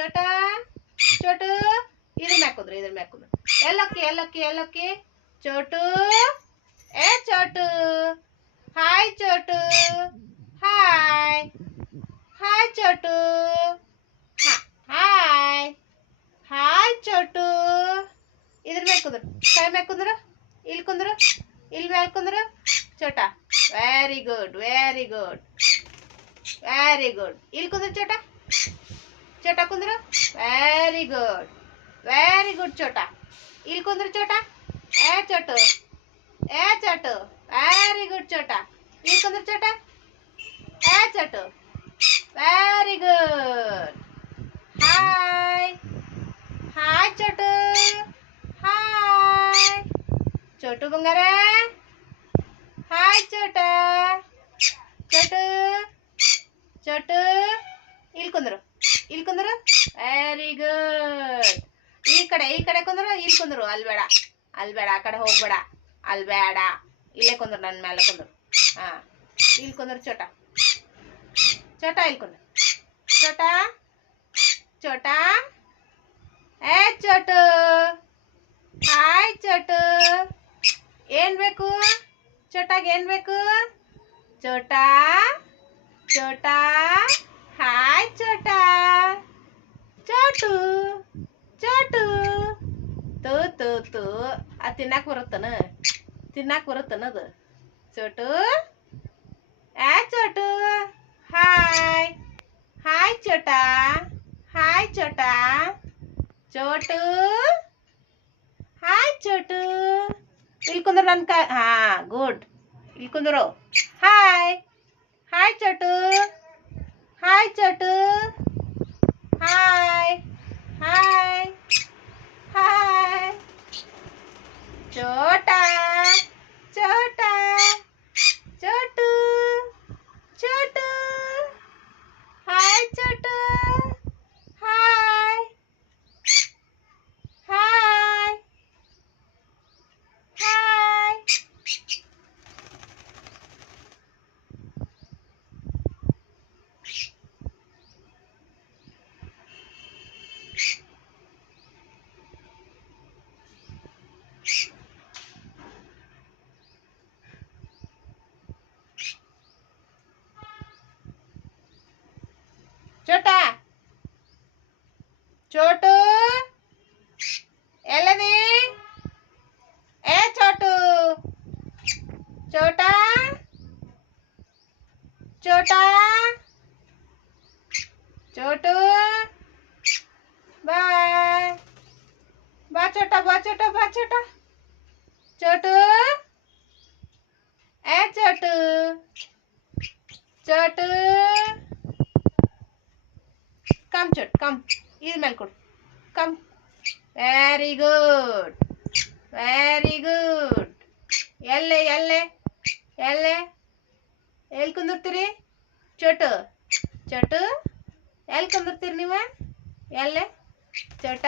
ಚೋಟ ಚೋಟು ಇದ್ರ ಮ್ಯಾಕ್ ಕುಂದ್ರು ಎಲ್ಲಕ್ಕಿ ಚೋಟು ಏ Chotu hi Chotu hi Chotu hi Chotu ಇದ್ರ ಮ್ಯಾಕ್ ಕುಂದ್ರು ಕೈ ಮ್ಯಾಕ್ ಕುಂದ್ರು ಇಲ್ಲಿ ಮ್ಯಾಲ್ ಕುಂದ್ರು ಚೋಟ ವೆರಿ ಗುಡ್ ಇಲ್ಲಿ ಕುಂದ್ರು ಚೋಟ ಕುಂದ್ರು ವೆರಿ ಗುಡ್ ಚೋಟ ಇಲ್ಲಿ ಕುಂದ್ರು ಚೋಟ ಏ ಚೋಟು ವೆರಿ ಗುಡ್ ಚೋಟ ಇಲ್ಲಿ ಕುಂದ್ರು ಚೋಟ ಏ Chotu very good hi Chotu hi Chotu ಬಂಗಾರ ಹಾಯ್ ಚೋಟು ಇಲ್ಲಿ ಕುಂದ್ರು ವೆರಿ ಗುಡ್ ಈ ಕಡೆ ಕುಂದ್ರು ಇಲ್ಲಿ ಕುಂದ್ರು ಅಲ್ಬೇಡ ಆ ಕಡೆ ಹೋಗ್ಬೇಡ ಅಲ್ಬೇಡ ಇಲ್ಲೇ ಕುಂದ್ರು ನನ್ನ ಮೇಲೆ ಕುಂದ್ರು ಇಲ್ಲಿ ಕುಂದ್ರು ಚೋಟ ಇಲ್ಲಿ ಕುಂದ್ರು ಚೋಟ ಏ ಚೋಟು ಹಾಯ್ ಚೋಟು ಏನ್ ಬೇಕು ಚೋಟಾಗೆ ಏನ್ ಬೇಕು ಚೋಟ ಹಾಯ್ ಚೋಟ ಚೋಟು ತೂ ಅದು ತಿನ್ನಾಕ ಬರುತ್ತನದು ಚೋಟು ಏ ಚೋಟು ಹಾಯ್ ಚೋಟ ಚೋಟು ಹಾಯ್ ಚೋಟು ಇಲ್ಲಿ ಕುಂದ್ರು ನನ್ನ ಗುಡ್ ಇಲ್ಲಿ ಕುಂದ್ರು hi Chotu hi Chota Chotu hi Chotu hi Chotu ಎಲ್ಲದಿ ಏ ಚೋಟು ಚೋಟ ಚೋಟು ಬಾಯ್ ಬಾ ಚೋಟ ಚೋಟು ಏ ಚೋಟು ಕಮ್ ಚೋಟ್ ಕಮ್ ಇದ್ರ ಮೇಲೆ ಕೊಡು ಕಮ್ ವೆರಿ ಗುಡ್ ಎಲ್ಲಿ ಕುಂದಿರ್ತೀರಿ ಚೋಟು ಎಲ್ಲಿ ಕುಂದಿರ್ತೀರಿ ನೀವು ಎಲ್ಲೆ ಚೋಟ